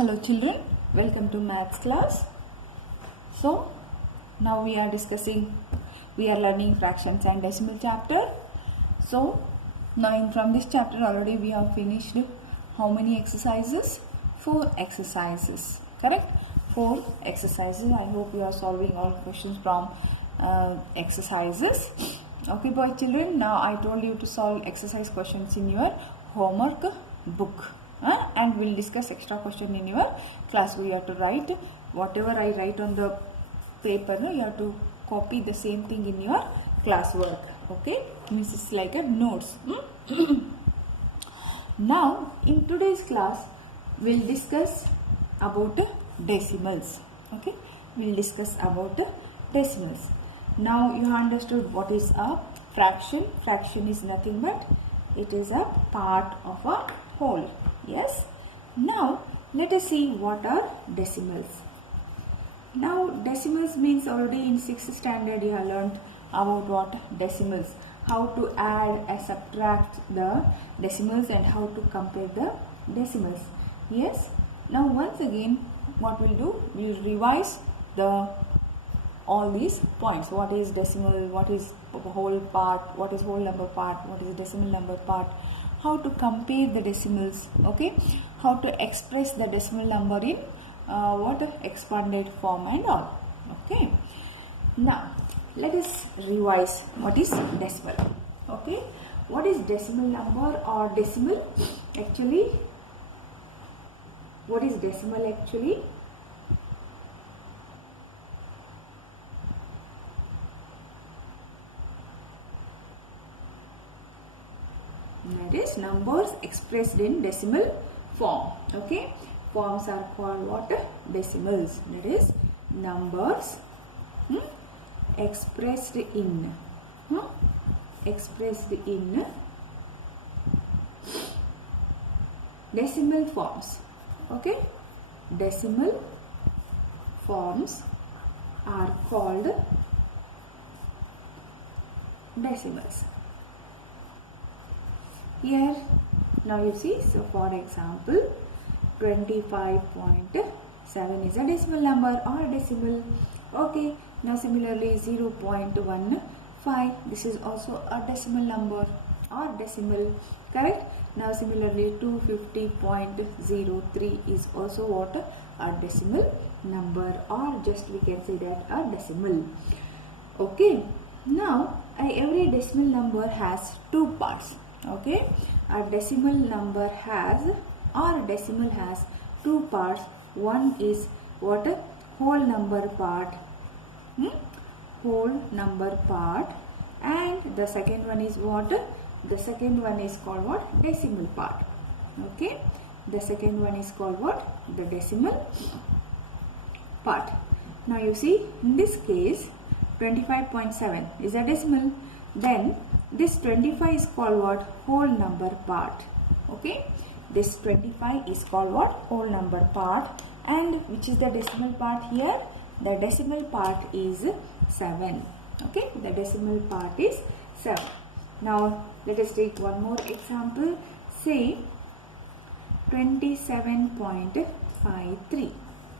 Hello children, welcome to maths class. So now we are learning fractions and decimal chapter. So now from this chapter already we have finished how many exercises? 4 exercises, correct? 4 exercises. I hope you are solving all questions from exercises. Okay boy children, now I told you to solve exercise questions in your homework book. And we'll discuss extra question in your class. We have to write whatever I write on the paper. You have to copy the same thing in your classwork. Okay, this is like a notes. Now in today's class we'll discuss about decimals. Okay, we'll discuss about decimals. Now you have understood what is a fraction. Fraction is nothing but it is a part of a whole. Yes. Now let us see what are decimals. Now decimals means already in 6th standard you have learned about what decimals, how to add and subtract the decimals and how to compare the decimals. Yes. Now once again what we'll do, we'll revise all these points. What is decimal, what is whole part, what is whole number part, what is decimal number part, how to compare the decimals, okay, how to express the decimal number in expanded form and all. Okay, now let us revise what is decimal. Okay, what is decimal number or decimal? Actually, what is decimal actually? That is numbers expressed in decimal form. Okay, forms are called what? Decimals. That is numbers expressed in decimal forms. Okay, decimal forms are called decimals. Here now you see, so for example 25.7 is a decimal number or a decimal. Okay, now similarly 0.15, this is also a decimal number or decimal, correct? Now similarly 250.03 is also what? A decimal number, or just we can say that a decimal. Okay, now every decimal number has 2 parts. Okay, a decimal number has, or a decimal has 2 parts. One is what? Whole number part, whole number part, and the second one is what? The second one is called what? Decimal part. Okay, the second one is called what? The decimal part. Now you see, in this case 25.7 is a decimal. Then this 25 is called what? Whole number part. Okay, this 25 is called what? Whole number part. And which is the decimal part here? The decimal part is 7. Okay, the decimal part is 7. Now let us take one more example. Say 27.53.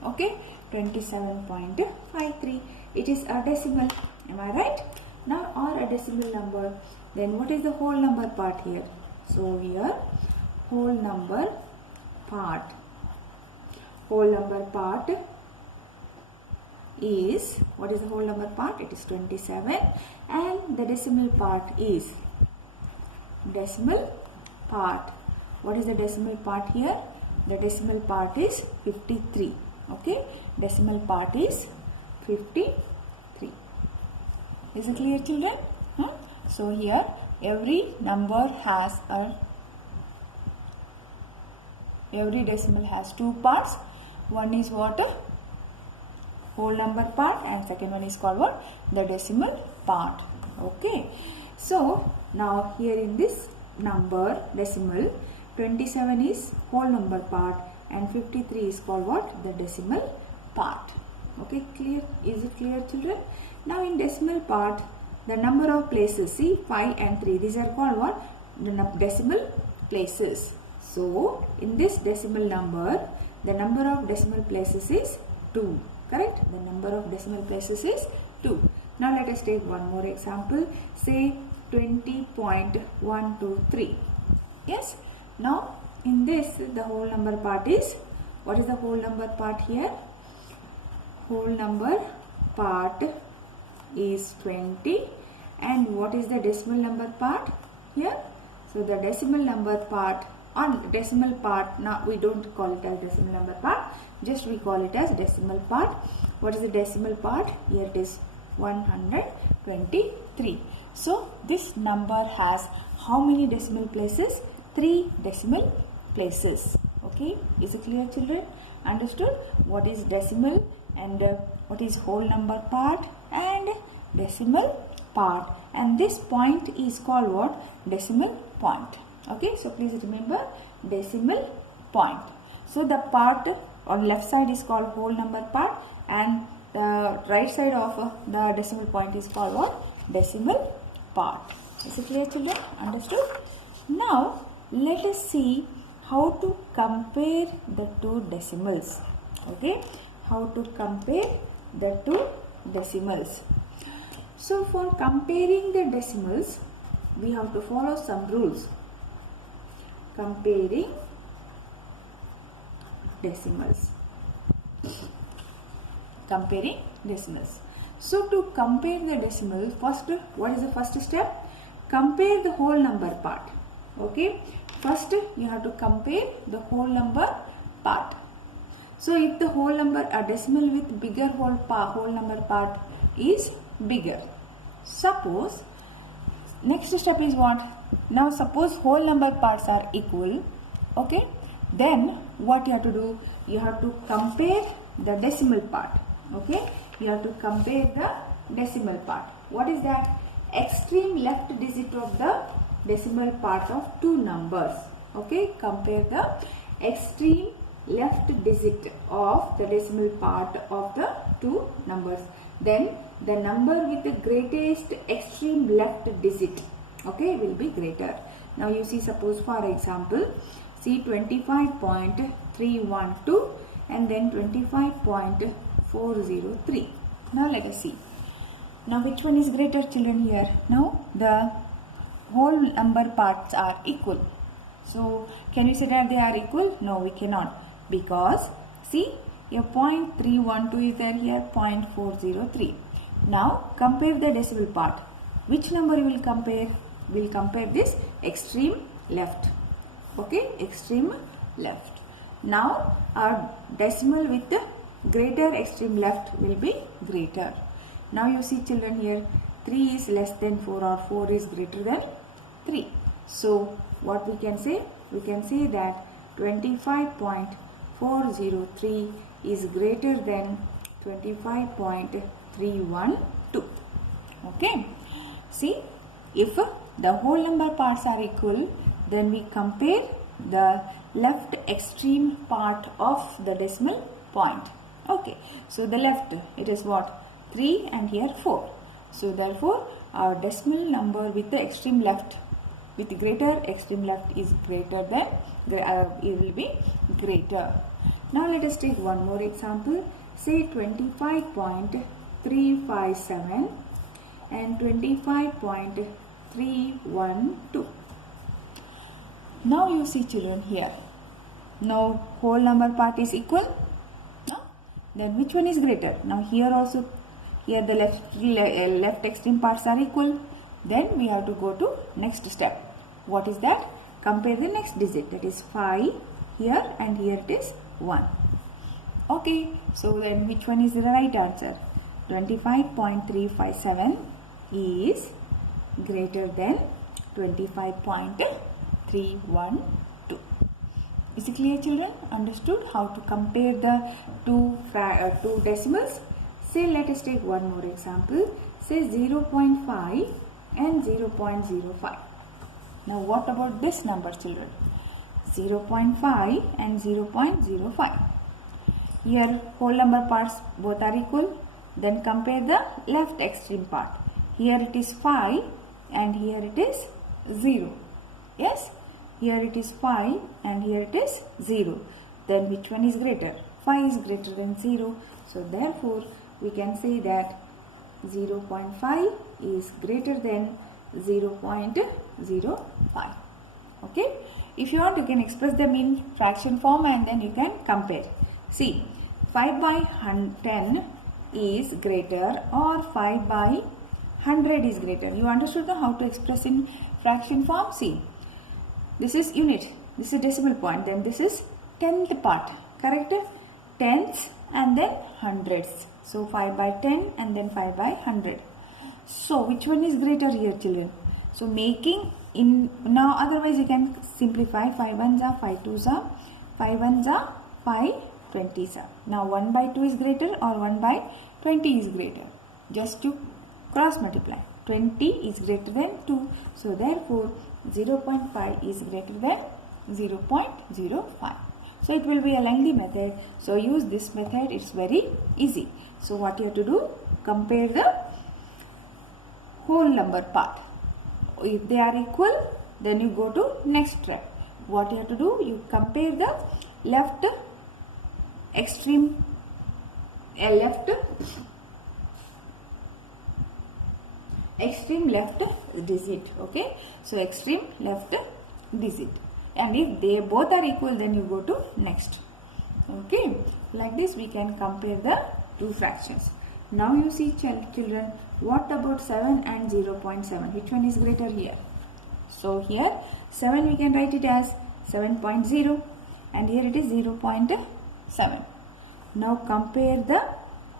Okay, 27.53. It is a decimal. Am I right? Now, or a decimal number. Then what is the whole number part here? So here whole number part. Whole number part is, what is the whole number part? It is 27, and the decimal part is decimal part. What is the decimal part here? The decimal part is 53. Okay, decimal part is 53. Is it clear, children? So here every decimal has 2 parts. One is what? Whole number part, and second one is called what? The decimal part. Okay, so now here in this number decimal, 27 is whole number part and 53 is called what? The decimal part. Okay, clear? Is it clear, children? Now in decimal part, the number of places, see 5 and 3, these are called what? The decimal places. So in this decimal number, the number of decimal places is 2. Correct? The number of decimal places is 2. Now let us take one more example. Say 20.123. Yes. Now in this, the whole number part is, what is the whole number part here? Whole number part is 20. And what is the decimal number part here? So the decimal number part, on decimal part, now we don't call it as decimal number part, just we call it as decimal part. What is the decimal part? Here it is 123. So this number has how many decimal places? 3 decimal places. Okay, is it clear, children? Understood what is decimal and what is whole number part and decimal part, and this point is called what? Decimal point. Okay, so please remember decimal point. So the part on left side is called whole number part, and the right side of the decimal point is called what? Decimal part. Is it clear, children? Understood? Now let us see how to compare the two decimals. Okay, how to compare the two decimals. So for comparing the decimals, we have to follow some rules. Comparing decimals. Comparing decimals. So to compare the decimals, first, what is the first step? Compare the whole number part. Okay. First, you have to compare the whole number part. So if the whole number, a decimal with bigger whole number part is bigger. Suppose, next step is what? Now suppose whole number parts are equal. Okay. Then what you have to do? You have to compare the decimal part. Okay. You have to compare the decimal part. What is that? Extreme left digit of the decimal part of two numbers. Okay. Compare the extreme left digit of the decimal part of the two numbers. Then the number with the greatest extreme left digit, okay, will be greater. Now you see, suppose for example, see 25.312 and then 25.403. Now let us see. Now which one is greater, children, here? Now the whole number parts are equal. So can we say that they are equal? No, we cannot, because see, a 0.312 is there here, 0.403. Now compare the decimal part. Which number you will compare? We will compare this extreme left. Okay, extreme left. Now our decimal with the greater extreme left will be greater. Now you see, children, here 3 is less than 4 or 4 is greater than 3. So what we can say? We can say that 25.403 is greater than 25.312. Okay. See, if the whole number parts are equal, then we compare the left extreme part of the decimal point. Okay. So the left, it is what? 3 and here 4. So therefore our decimal number with the extreme left, with greater extreme left, is greater than, it will be greater. Now let us take one more example. Say 25.357 and 25.312. Now you see, children, here. Now whole number part is equal. No? Then which one is greater? Now here also, here the left extreme parts are equal. Then we have to go to next step. What is that? Compare the next digit, that is 5 here and here it is 1. Okay, so then which one is the right answer? 25.357 is greater than 25.312. Is it clear, children? Understood how to compare the two decimals? Say let us take one more example. Say 0.5 and 0.05. Now what about this number, children? 0.5 and 0.05. Here whole number parts both are equal. Then compare the left extreme part. Here it is 5 and here it is 0. Yes? Here it is 5 and here it is 0. then which one is greater? 5 is greater than 0. So therefore we can say that 0.5 is greater than 0.05. Okay. If you want, you can express them in fraction form and then you can compare. See, 5 by 10 is greater or 5 by 100 is greater. You understood how to express in fraction form? See, this is unit, this is decimal point, then this is tenth part, correct? Tenths and then hundreds. So 5 by 10 and then 5 by 100. So which one is greater here, children? So making in now, otherwise you can simplify. 5 ones are 5 twos are 5 ones are 5 20s are. Now 1 by 2 is greater or 1 by 20 is greater. Just to cross multiply. 20 is greater than 2. So therefore 0.5 is greater than 0.05. So it will be a lengthy method. So use this method. It's very easy. So what you have to do? Compare the whole number part. If they are equal, then you go to next step. What you have to do? You compare the left extreme left digit. Okay, so extreme left digit, and if they both are equal, then you go to next. Okay, like this we can compare the two fractions. Now you see, children, what about 7 and 0.7? Which one is greater here? So here 7 we can write it as 7.0 and here it is 0.7. Now compare the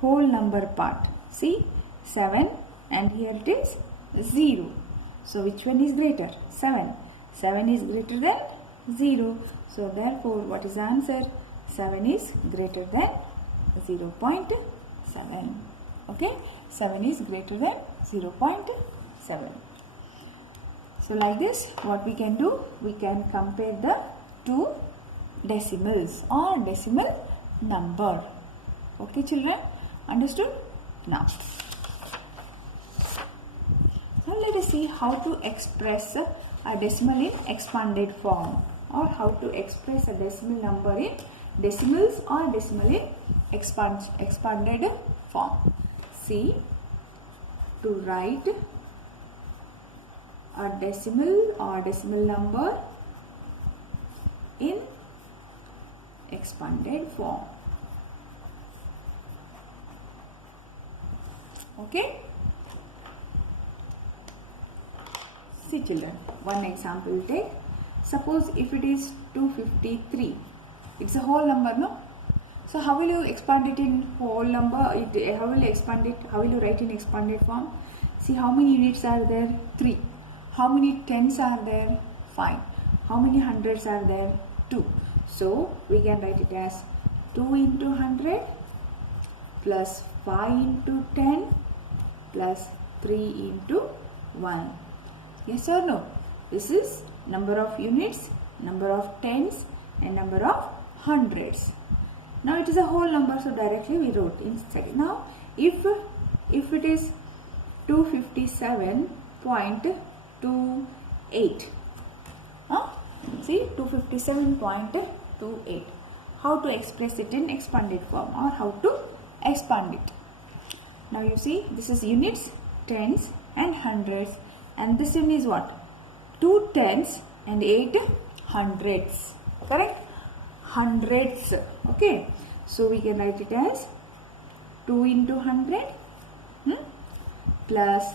whole number part. See, 7 and here it is 0. So which one is greater? 7. 7 is greater than 0. So therefore what is the answer? 7 is greater than 0.7. Okay, 7 is greater than 0.7. So like this, what we can do? We can compare the two decimals or decimal number. Okay, children, understood? Now let us see how to express a decimal in expanded form, or how to express a decimal number in decimals or decimal in expanded form. See, to write a decimal or decimal number in expanded form. Okay. See, children, one example will take. Suppose if it is 253, it's a whole number, no? So how will you expand it in whole number? How will you expand it? How will you write in expanded form? See, how many units are there? 3. How many tens are there? 5. How many hundreds are there? 2. So we can write it as 2 into 100 plus 5 into 10 plus 3 into 1. Yes or no? This is number of units, number of tens and number of hundreds. Now it is a whole number, so directly we wrote in second. Now if it is 257.28, see, 257.28, how to express it in expanded form or how to expand it? Now you see, this is units, tens and hundreds, and this one is what? 2 tens and 8 hundreds, correct? Hundreds. Okay, so we can write it as 2 into 100 plus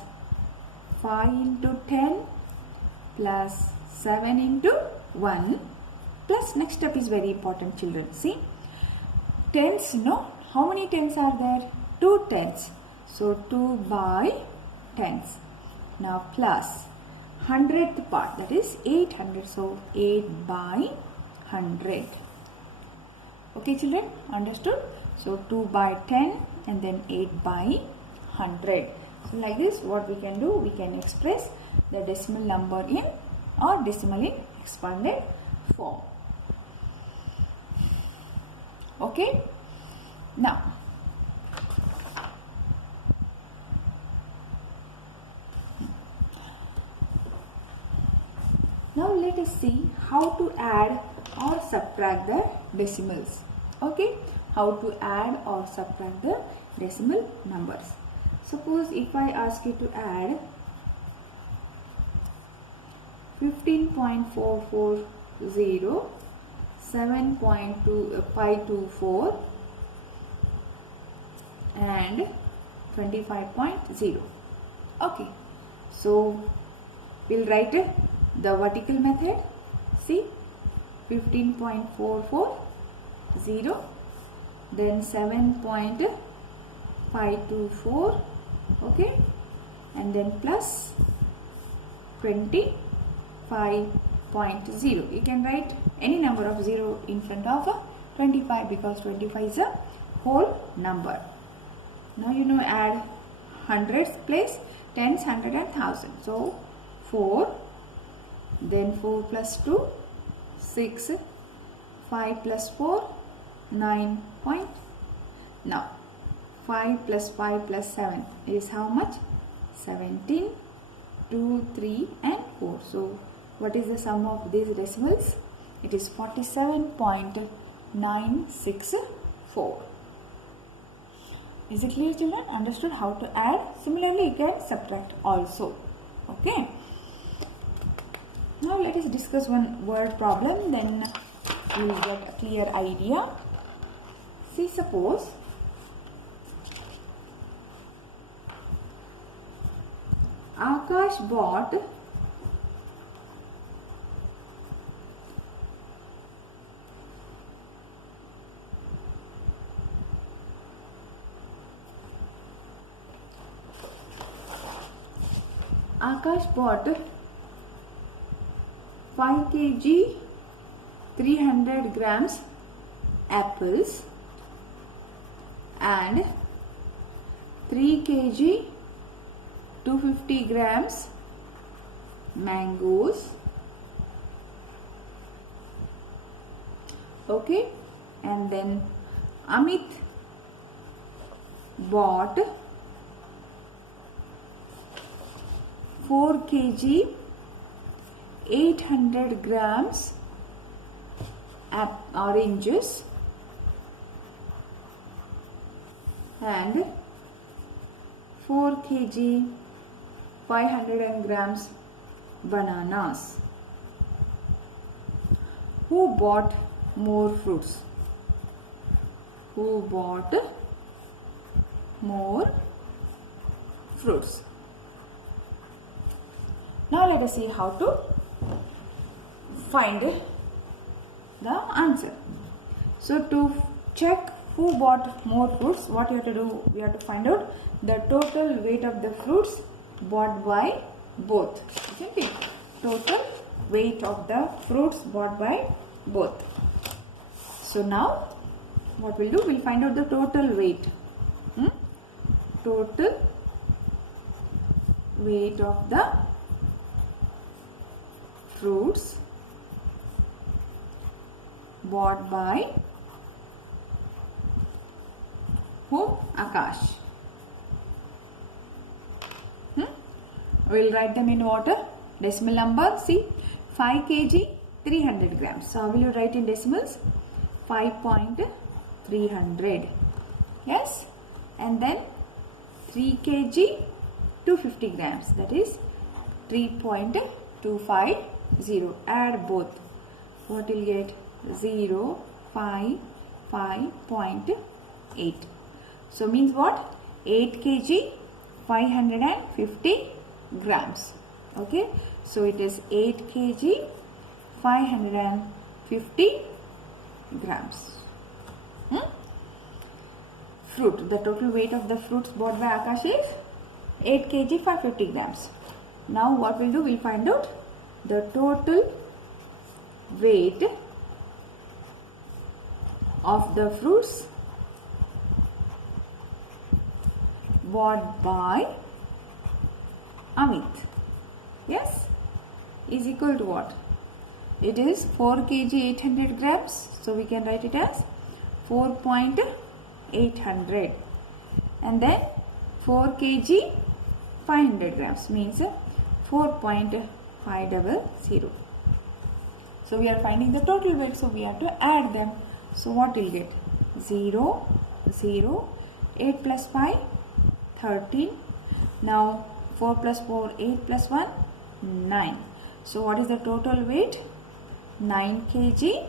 5 into 10 plus 7 into 1 plus next step is very important, children. See, tens, no? How many tens are there? 2 tens. So 2 by tens. Now plus 100th part, that is 800. So 8 by 100. Okay, children, understood? So 2 by 10 and then 8 by 100. So like this, what we can do? We can express the decimal number in or decimal in expanded form. Okay. Now let us see how to add or subtract the decimals. Okay, how to add or subtract the decimal numbers. Suppose if I ask you to add 15.440, 7.524 and 25.0. Okay, so we'll write the vertical method. See, 15.440, then 7.524, okay, and then plus 25.0. You can write any number of 0 in front of 25 because 25 is a whole number. Now you know add hundreds place tens, hundred and thousand. So 4, then 4 plus 2, 6, 5 plus 4, 9 point. Now 5 plus 5 plus 7 is how much? 17, 2, 3 and 4. So what is the sum of these decimals? It is 47.964. Is it clear, children? Understood how to add? Similarly, you can subtract also. Okay. Now let us discuss one word problem, then you will get a clear idea. See, suppose Akash bought Akash bought 5 kg 300 grams apples and 3 kg 250 grams mangoes. Okay, and then Amit bought 4 kg 800 grams oranges and 4 kg 500 grams bananas. Who bought more fruits? Who bought more fruits? Now let us see how to find the answer. So to check who bought more fruits, what you have to do, we have to find out the total weight of the fruits bought by both. Isn't it? Total weight of the fruits bought by both. So now what we'll do, we'll find out the total weight. Total weight of the fruits bought by who? Akash. We'll write them in water. Decimal number, see, 5 kg 300 grams. So how will you write in decimals? 5.300. Yes, and then 3 kg 250 grams, that is 3.250. Add both. What will you get? 0, 5, 5.8. So means what? 8 kg 550 grams. Okay, so it is 8 kg 550 grams. Fruit, the total weight of the fruits bought by Akash is 8 kg 550 grams. Now what we'll do, we'll find out the total weight of the fruits bought by Amit. Yes, is equal to what? It is 4 kg 800 grams. So we can write it as 4.800. And then 4 kg 500 grams means 4.500. So we are finding the total weight, so we have to add them. So what will get? 0, 0, 8 plus 5, 13. Now 4 plus 4, 8 plus 1, 9. So what is the total weight? 9 kg,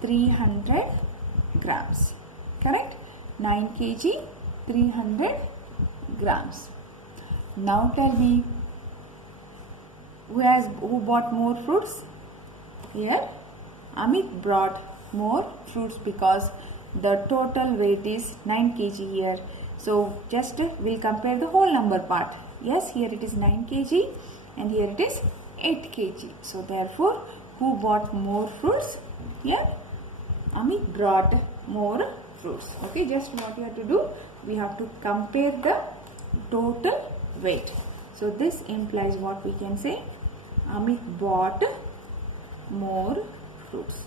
300 grams. Correct? 9 kg, 300 grams. Now tell me, who bought more fruits? Here Amit brought more fruits because the total weight is 9 kg here. So just we'll compare the whole number part. Yes, here it is 9 kg and here it is 8 kg. So therefore, who bought more fruits? Here Amit brought more fruits. Okay, just what you have to do, we have to compare the total weight. So this implies what we can say, Amit bought more fruits.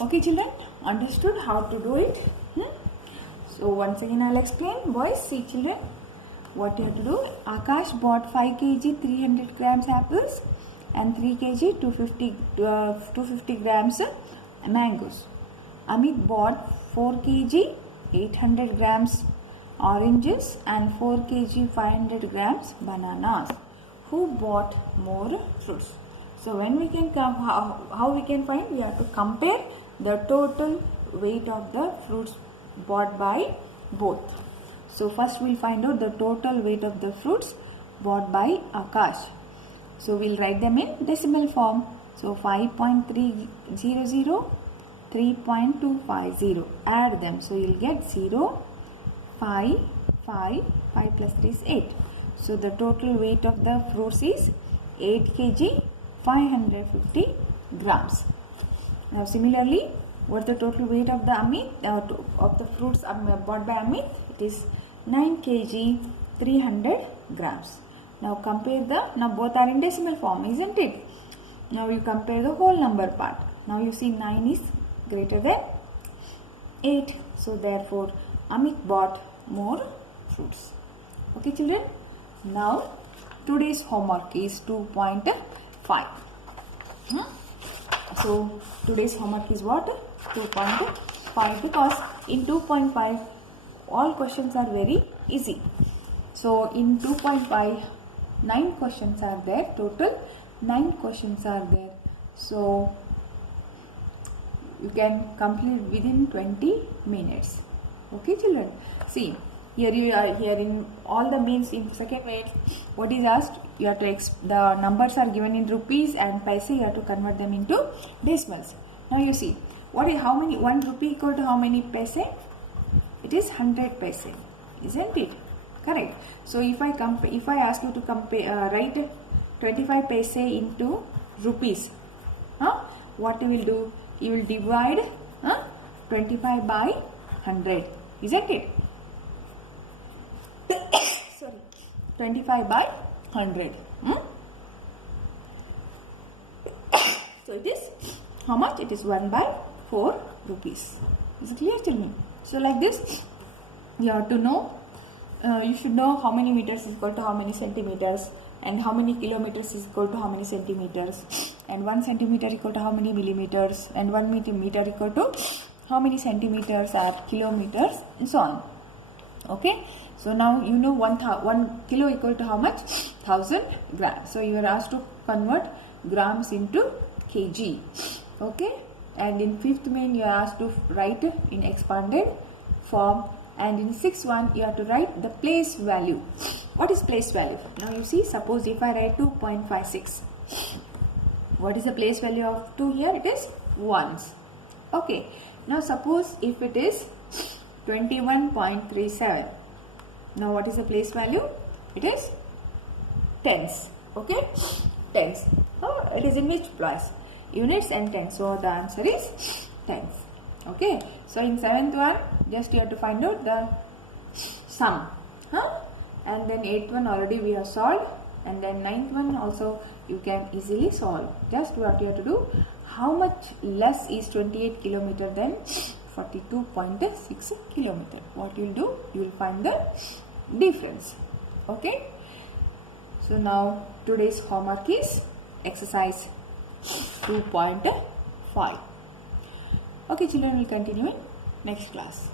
Okay children, understood how to do it? So once again I'll explain. Boys, see children, what you have to do. Akash bought 5 kg 300 grams apples and 3 kg 250 grams mangoes. Amit bought 4 kg 800 grams oranges and 4 kg 500 grams bananas. Who bought more fruits? So when we can come, how we can find? We have to compare the total weight of the fruits bought by both. So first we'll find out the total weight of the fruits bought by Akash. So we'll write them in decimal form. So 5.300, 3.250. Add them. So you'll get 0, 5 plus 3 is 8. So the total weight of the fruits is 8 kg 550 grams. Now similarly, what's the total weight of the of the fruits bought by Amit? It is 9 kg 300 grams. Now compare now both are in decimal form, isn't it? Now you compare the whole number part. Now you see 9 is greater than 8. So therefore Amit bought more fruits. Okay children. Now today's homework is 2.5. So today's homework is what? 2.5, because in 2.5 all questions are very easy. So in 2.5 9 questions are there, total 9 questions are there. So you can complete within 20 minutes. Okay children. See, here you are hearing all the means in second way. What is asked? You have to the numbers are given in rupees and paise. You have to convert them into decimals. Now you see, how many 1 rupee equal to how many paise? It is 100 paise, isn't it? Correct. So if I ask you to write 25 paise into rupees, what you will do? You will divide 25 by 100, isn't it? Sorry, 25 by 100. So it is how much? It is 1 by 4 rupees. Is it clear to me? So like this, you have to know. You should know how many meters is equal to how many centimeters, and how many kilometers is equal to how many centimeters, and 1 centimeter equal to how many millimeters, and 1 meter equal to how many centimeters or kilometers, and so on. Okay. So now you know 1 kilo equal to how much? 1000 grams. So you are asked to convert grams into kg. Okay. And in 5th main you are asked to write in expanded form. And in 6th one you have to write the place value. What is place value? Now you see, suppose if I write 2.56. What is the place value of 2 here? It is ones. Okay. Now suppose if it is 21.37. Now what is the place value? It is tens. Okay. Tens. Oh, it is in which place? Units and tens. So the answer is tens. Okay. So in 7th one, just you have to find out the sum. And then 8th one already we have solved. And then 9th one also you can easily solve. Just what you have to do. How much less is 28 kilometer than 42.6 kilometer? What you will do? You will find the difference. Okay. So now today's homework is exercise 2.5. Okay children, will continue in next class.